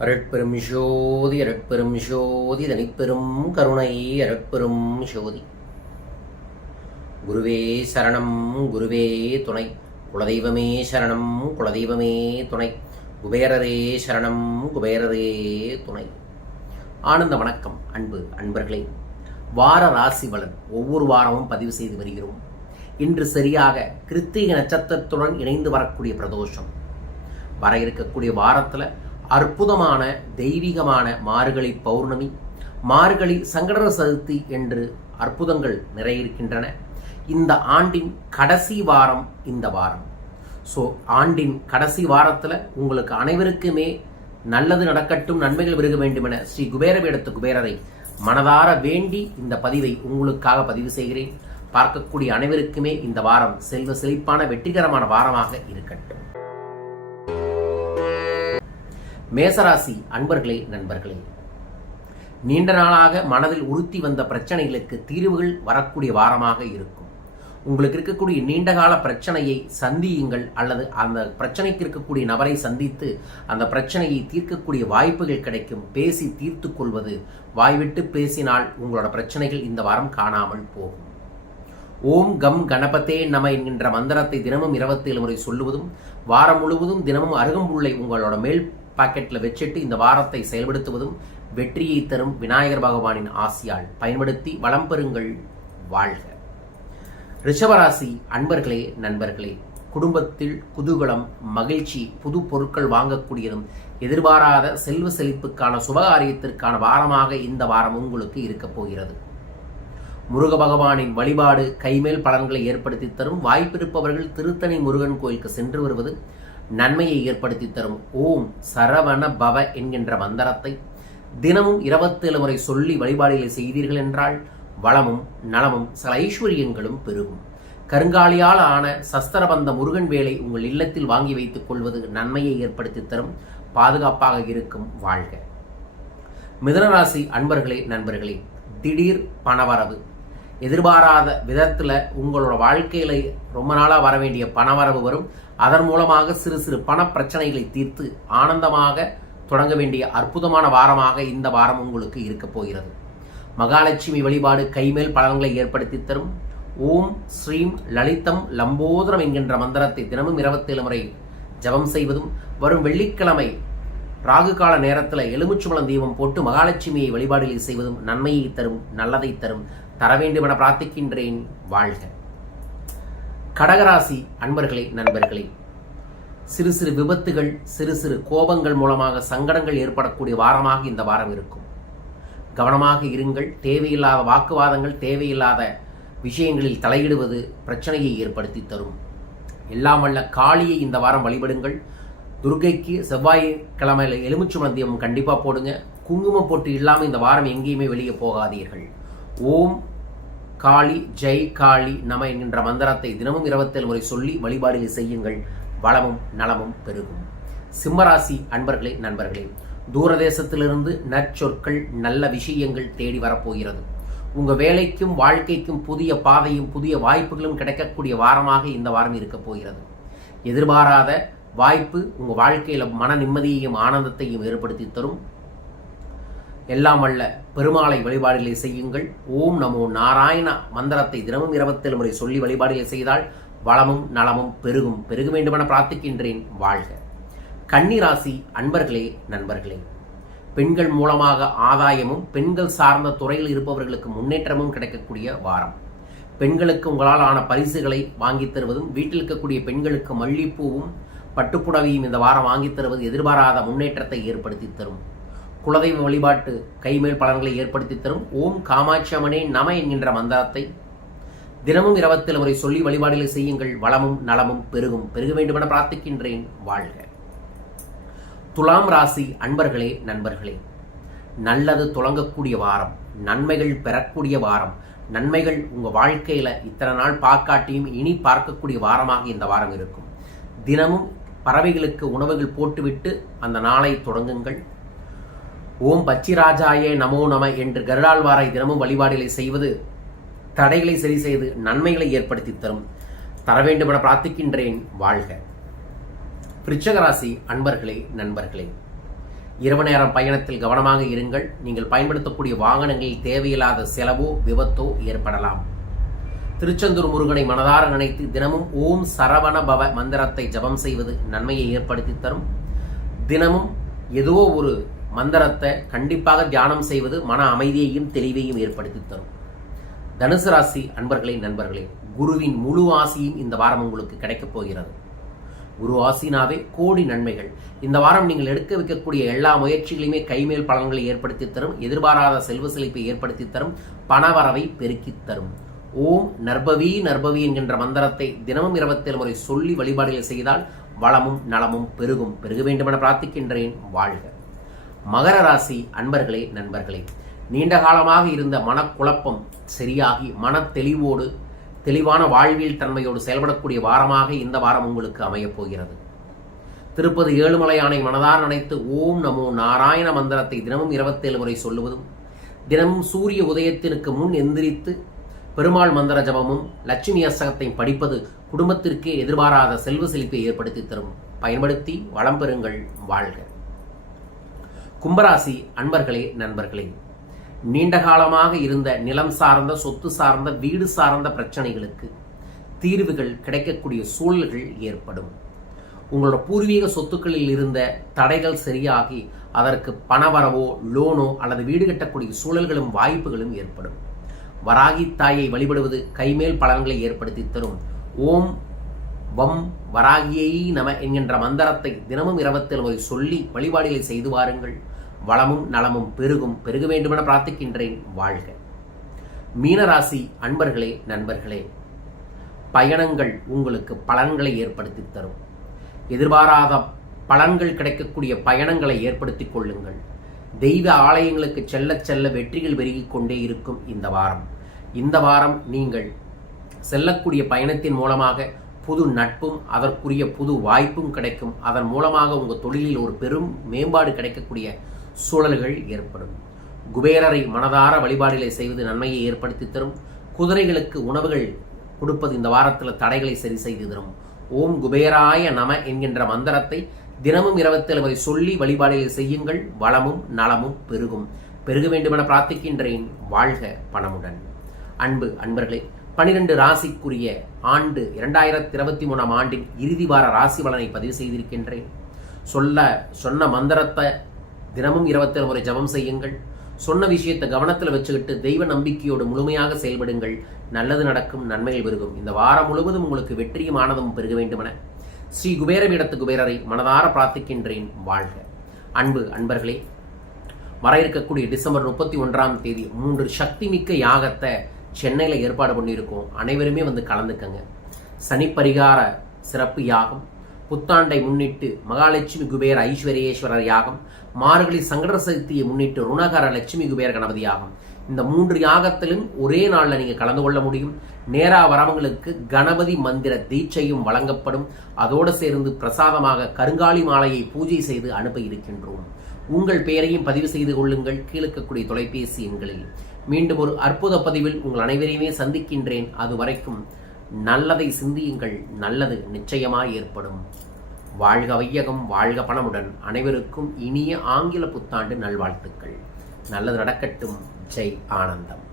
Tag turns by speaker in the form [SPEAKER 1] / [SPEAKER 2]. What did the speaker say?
[SPEAKER 1] அருட்பெரும் ஜோதி அருட்பெரும் ஜோதி தனிப்பெரும் கருணை அருட்பெரும் ஜோதி. குருவே சரணம் குருவே துணை. குலதெய்வமே சரணம் குலதெய்வமே துணை. குபேரரே சரணம் குபேரரே துணை. ஆனந்த வணக்கம் அன்பு அன்பர்களே. வார ராசி பலன் ஒவ்வொரு வாரமும் பதிவு செய்து வருகிறோம். இன்று சரியாக கிருத்திகை நட்சத்திரத்துடன் இணைந்து வரக்கூடிய பிரதோஷம். வர இருக்கக்கூடிய வாரத்தில் அற்புதமான தெய்வீகமான மார்கழி பௌர்ணமி மார்கழி சங்கடர சதுர்த்தி என்று அற்புதங்கள் நிறையிருக்கின்றன. இந்த ஆண்டின் கடைசி வாரம் இந்த வாரம். ஸோ ஆண்டின் கடைசி வாரத்தில் உங்களுக்கு அனைவருக்குமே நல்லது நடக்கட்டும் நன்மைகள் விருக வேண்டும் என ஸ்ரீ குபேரவேடத்து குபேரரை மனதார வேண்டி இந்த பதிவை உங்களுக்காக பதிவு செய்கிறேன். பார்க்கக்கூடிய அனைவருக்குமே இந்த வாரம் செல்வ செழிப்பான வெற்றிகரமான வாரமாக இருக்கட்டும். மேசராசி அன்பர்களே நண்பர்களே. நீண்ட நாளாக மனதில் உறுத்தி வந்த பிரச்சனைகளுக்கு தீர்வுகள் வரக்கூடிய வாரமாக இருக்கும். உங்களுக்கு இருக்கக்கூடிய நீண்டகால பிரச்சனையை சந்தியுங்கள் அல்லது அந்த பிரச்சனைக்கு இருக்கக்கூடிய நபரை சந்தித்து அந்த பிரச்சனையை தீர்க்கக்கூடிய வாய்ப்புகள் கிடைக்கும். பேசி தீர்த்து கொள்வது வாய்விட்டு பேசினால் உங்களோட பிரச்சனைகள் இந்த வாரம் காணாமல் போகும். ஓம் கம் கணபதே நம என்கின்ற மந்திரத்தை தினமும் இருபத்தேழு முறை சொல்லுவதும் வாரம் முழுவதும் தினமும் அருகம்புள்ளை உங்களோட மேல் பாக்கெட்டில் வச்சுட்டு இந்த வாரத்தை செயல்படுத்துவதும் வெற்றியை தரும் விநாயகர் பகவானின் ஆசியால் பயன்படுத்தி வளம் பெறுங்கள் வாழ்க. ரிஷபராசி அன்பர்களே நண்பர்களே குடும்பத்தில் குதூகலம் மகிழ்ச்சி புது பொருட்கள் வாங்கக்கூடியதும் எதிர்பாராத செல்வ செழிப்புக்கான சுபகாரியத்திற்கான வாரமாக இந்த வாரம் உங்களுக்கு இருக்கப் போகிறது. முருக பகவானின் வழிபாடு கைமேல் பலன்களை ஏற்படுத்தி தரும். வாய்ப்பிருப்பவர்கள் திருத்தணி முருகன் கோயிலுக்கு சென்று வருவது நன்மையை ஏற்படுத்தி தரும். ஓம் சரவண பவ என்கின்ற மந்திரத்தை தினமும் இருபத்தேழு முறை சொல்லி வழிபாடுகளை செய்தீர்கள் என்றால் வளமும் நலமும் சில ஐஸ்வர்யங்களும் பெருகும். கருங்காலியால் ஆன சஸ்திரபந்த முருகன் வேலை உங்கள் இல்லத்தில் வாங்கி வைத்துக் கொள்வது நன்மையை ஏற்படுத்தி தரும். பாதுகாப்பாக இருக்கும் வாழ்க. மிதனராசி அன்பர்களே நண்பர்களே திடீர் பணவரவு. எதிர்பாராத விதத்தில் உங்களோட வாழ்க்கையில் ரொம்ப நாளாக வர வேண்டிய பணவரவு வரும். அதன் மூலமாக சிறு சிறு பண பிரச்சனைகளை தீர்த்து ஆனந்தமாக தொடங்க வேண்டிய அற்புதமான வாரமாக இந்த வாரம் உங்களுக்கு இருக்கப் போகிறது. மகாலட்சுமி வழிபாடு கைமேல் பலன்களை ஏற்படுத்தி தரும். ஓம் ஸ்ரீம் லலிதம் லம்போதரம் என்கின்ற மந்திரத்தை தினமும் இருபத்தேழு முறை ஜபம் செய்வதும் வரும் வெள்ளிக்கிழமை ராகு கால நேரத்தில் எலுமிச்சுமலம் தீபம் போட்டு மகாலட்சுமியை வழிபாடுகளை செய்வதும் நன்மையை தரும் நல்லதை தரும் தர வேண்டும் என பிரார்த்திக்கின்றேன் வாழ்க. கடகராசி அன்பர்களே நண்பர்களே சிறு சிறு விபத்துகள் சிறு சிறு கோபங்கள் மூலமாக சங்கடங்கள் ஏற்படக்கூடிய வாரமாக இந்த வாரம் இருக்கும். கவனமாக இருங்கள். தேவையில்லாத வாக்குவாதங்கள் தேவையில்லாத விஷயங்களில் தலையிடுவது பிரச்சனையை ஏற்படுத்தி தரும். எல்லாம் வல்ல காளியை இந்த வாரம் வழிபடுங்கள். துர்கைக்கு செவ்வாய்க்கிழமையில் எலுமிச்சு மந்தியம் கண்டிப்பாக போடுங்க. குங்குமம் போட்டு இல்லாமல் இந்த வாரம் எங்கேயுமே வெளியே போகாதீர்கள். ஓம் காளி ஜெய் காளி நம என்கின்ற மந்திரத்தை தினமும் இருபத்தேழு முறை சொல்லி வழிபாடுகளை செய்யுங்கள். வளமும் நலமும் பெருகும். சிம்மராசி அன்பர்களே நண்பர்களே தூரதேசத்திலிருந்து நற்சொற்கள் நல்ல விஷயங்கள் தேடி வரப்போகிறது. உங்கள் வேலைக்கும் வாழ்க்கைக்கும் புதிய பாதையும் புதிய வாய்ப்புகளும் கிடைக்கக்கூடிய வாரமாக இந்த வாரம் இருக்க போகிறது. எதிர்பாராத வாய்ப்பு உங்க வாழ்க்கையில மன நிம்மதியையும் ஆனந்தத்தையும் ஏற்படுத்தி தரும். எல்லாம் அல்ல பெருமாளை வழிபாடுகளை செய்யுங்கள். ஓம் நமோ நாராயண மந்திரத்தை தினமும் இருபத்தேழு முறை சொல்லி வழிபாடுகளை செய்தால் வளமும் நலமும் பெருகும். பெருக வேண்டுமென பிரார்த்திக்கின்றேன். வாழ்க. கன்னிராசி அன்பர்களே நண்பர்களே பெண்கள் மூலமாக ஆதாயமும் பெண்கள் சார்ந்த துறையில் இருப்பவர்களுக்கு முன்னேற்றமும் கிடைக்கக்கூடிய வாரம். பெண்களுக்கு உங்களால் ஆன பரிசுகளை வாங்கித் தருவதும் வீட்டில் இருக்கக்கூடிய பெண்களுக்கு மல்லிப்பூவும் பட்டுப்புடவையும் இந்த வாரம் வாங்கித் தருவது எதிர்பாராத முன்னேற்றத்தை ஏற்படுத்தி தரும். குலதெய்வ வழிபாட்டு கைமேல் பலன்களை ஏற்படுத்தி தரும். ஓம் காமாட்சியமனே நம என்கின்ற மந்திரத்தை தினமும் இருபத்தில் முறை சொல்லி வழிபாடுகளை செய்யுங்கள். வளமும் நலமும் பெருகும். பெருக வேண்டுமென பிரார்த்திக்கின்றேன். வாழ்க. துலாம் ராசி அன்பர்களே நண்பர்களே. நல்லது துளங்கக்கூடிய வாரம் நன்மைகள் பெறக்கூடிய வாரம் நன்மைகள் உங்கள் வாழ்க்கையில் இத்தனை நாள் பார்க்காட்டியும் இனி பார்க்கக்கூடிய வாரமாக இந்த வாரம் இருக்கும். தினமும் பறவைகளுக்கு உணவுகள் போட்டுவிட்டு அந்த நாளை தொடங்குங்கள். ஓம் பச்சிராஜாயே நமோ நம என்று கருடாழ்வாரை தினமும் வழிபாடுகளை செய்வது தடைகளை சரி செய்து நன்மைகளை ஏற்படுத்தி தரும். தர வேண்டும் என பிரார்த்திக்கின்றேன். வாழ்க. விருச்சகராசி அன்பர்களே நண்பர்களே இரவு நேரம் பயணத்தில் கவனமாக இருங்கள். நீங்கள் பயன்படுத்தக்கூடிய வாகனங்களில் தேவையில்லாத செலவோ விபத்தோ ஏற்படலாம். திருச்செந்தூர் முருகனை மனதார நினைத்து தினமும் ஓம் சரவண பவ மந்திரத்தை ஜபம் செய்வது நன்மையை ஏற்படுத்தி தரும். தினமும் ஏதோ ஒரு மந்திரத்தை கண்டிப்பாக தியானம் செய்வது மன அமைதியையும் தெளிவையும் ஏற்படுத்தி தரும். தனுசு ராசி அன்பர்களே நண்பர்களே குருவின் முழு ஆசியும் இந்த வாரம் உங்களுக்கு கிடைக்கப் போகிறது. குரு ஆசினாவே கோடி நன்மைகள். இந்த வாரம் நீங்கள் எடுக்க வைக்கக்கூடிய எல்லா முயற்சிகளையுமே கைமேல் பலன்களை ஏற்படுத்தி தரும். எதிர்பாராத செல்வ செழிப்பை ஏற்படுத்தி தரும். பணவரவை பெருக்கித் தரும். ஓம் நர்பவி நர்பவி என்கின்ற மந்திரத்தை தினமும் இருபத்தேழு முறை சொல்லி வழிபாடுகள் செய்தால் வளமும் நலமும் பெருகும். பெருக வேண்டும் என பிரார்த்திக்கின்றேன். வாழ்க. மகர ராசி அன்பர்களே நண்பர்களே நீண்ட காலமாக இருந்த மனக்குழப்பம் சரியாகி மன தெளிவோடு தெளிவான வாழ்வியல் தன்மையோடு செயல்படக்கூடிய வாரமாக இந்த வாரம் உங்களுக்கு அமையப் போகிறது. திருப்பதி ஏழுமலையானை மனதார் நினைத்து ஓம் நமோ நாராயண மந்திரத்தை தினமும் இருபத்தேழு முறை சொல்லுவதும் தினமும் சூரிய உதயத்திற்கு முன் எந்திரித்து பெருமாள் மந்திர ஜபமும் லட்சுமி அஸ்தகத்தை படிப்பது குடும்பத்திற்கே எதிர்பாராத செல்வ செழிப்பை ஏற்படுத்தி தரும். பயன்படுத்தி வளம் பெறுங்கள் வாழ்க. கும்பராசி அன்பர்களே நண்பர்களே நீண்ட காலமாக இருந்த நிலம் சார்ந்த சொத்து சார்ந்த வீடு சார்ந்த பிரச்சனைகளுக்கு தீர்வுகள் கிடைக்கக்கூடிய சூழல்கள் ஏற்படும். உங்களோட பூர்வீக சொத்துக்களில் இருந்த தடைகள் சரியாகி அதற்கு பணவரவோ லோனோ அல்லது வீடு கட்டக்கூடிய சூழல்களும் வாய்ப்புகளும் ஏற்படும். வராகி தாயை வழிபடுவது கைமேல் பலன்களை ஏற்படுத்தி தரும். ஓம் வம் வராகியை நம என்கின்ற மந்திரத்தை தினமும் இருபத்தேழு முறை சொல்லி வழிபாடுகளை செய்து வாருங்கள். வளமும் நலமும் பெருகும். பெருக வேண்டுமென பிரார்த்திக்கின்றேன். வாழ்க. மீனராசி அன்பர்களே நண்பர்களே பயணங்கள் உங்களுக்கு பலன்களை ஏற்படுத்தி தரும். எதிர்பாராத பலன்கள் கிடைக்கக்கூடிய பயணங்களை ஏற்படுத்திக் கொள்ளுங்கள். தெய்வ ஆலயங்களுக்கு செல்ல செல்ல வெற்றிகள் பெருகி கொண்டே இருக்கும் இந்த வாரம். இந்த வாரம் நீங்கள் செல்லக்கூடிய பயணத்தின் மூலமாக புது நட்பும் அதற்குரிய புது வாய்ப்பும் கிடைக்கும். அதன் மூலமாக உங்கள் தொழிலில் ஒரு பெரும் மேம்பாடு கிடைக்கக்கூடிய சூழல்கள் ஏற்படும். குபேரரை மனதார வழிபாடுகளை செய்வது நன்மையை ஏற்படுத்தி தரும். குதிரைகளுக்கு உணவுகள் கொடுப்பது இந்த வாரத்தில் தடைகளை சரி செய்து தரும். ஓம் குபேராய நம என்கின்ற மந்திரத்தை தினமும் இருபத்தேழு அவரை சொல்லி வழிபாடுகளை செய்யுங்கள். வளமும் நலமும் பெருகும். பெருக வேண்டுமென பிரார்த்திக்கின்றேன். வாழ்க பணமுடன். அன்பு அன்பர்களே பனிரெண்டு ராசிக்குரிய ஆண்டு இரண்டாயிரத்தி இருபத்தி மூணாம் ஆண்டின் இறுதி வார ராசி பலனை பதிவு செய்திருக்கின்றேன். சொல்ல சொன்ன மந்திரத்தை தினமும் இருபத்தேழு முறை ஜபம் செய்யுங்கள். சொன்ன விஷயத்தை கவனத்தில் வச்சுக்கிட்டு தெய்வ நம்பிக்கையோடு முழுமையாக செயல்படுங்கள். நல்லது நடக்கும் நன்மைகள் பெருகும். இந்த வாரம் முழுவதும் உங்களுக்கு வெற்றியும் ஆனதும் பெருக வேண்டுமென ஸ்ரீ குபேரவிடத்து குபேரரை மனதார பிரார்த்திக்கின்றேன் வாழ்க. அன்பு அன்பர்களே வர இருக்கக்கூடிய டிசம்பர் முப்பத்தி ஒன்றாம் தேதி மூன்று சக்தி மிக்க யாகத்தை சென்னையில் ஏற்பாடு பண்ணியிருக்கோம். அனைவருமே வந்து கலந்துக்கங்க. சனிப்பரிகார சிறப்பு யாகம் புத்தாண்டை முன்னிட்டு மகாலட்சுமி குபேர ஐஸ்வர்யேஸ்வரர் யாகம் மார்கழி சங்கட சக்தியை முன்னிட்டு ருணகர லட்சுமி குபேர கணபதி யாகம் இந்த மூன்று யாகத்திலும் ஒரே நாளில் நீங்கள் கலந்து கொள்ள முடியும். நேரா வரவங்களுக்கு கணபதி மந்திர தீட்சையும் வழங்கப்படும். அதோடு சேர்ந்து பிரசாதமாக கருங்காலி மாலையை பூஜை செய்து அனுப்ப இருக்கின்றோம். உங்கள் பெயரையும் பதிவு செய்து கொள்ளுங்கள். கீழக்கக்கூடிய தொலைபேசி எண்களில். மீண்டும் ஒரு அற்புத பதிவில் உங்கள் அனைவரையுமே சந்திக்கின்றேன். அது வரைக்கும் நல்லதை சிந்தியுங்கள். நல்லது நிச்சயமாய் ஏற்படும். வாழ்க வையகம் வாழ்க பணமுடன். அனைவருக்கும் இனிய ஆங்கில புத்தாண்டு நல்வாழ்த்துக்கள். நல்லது நடக்கட்டும். ஜெய் ஆனந்தம்.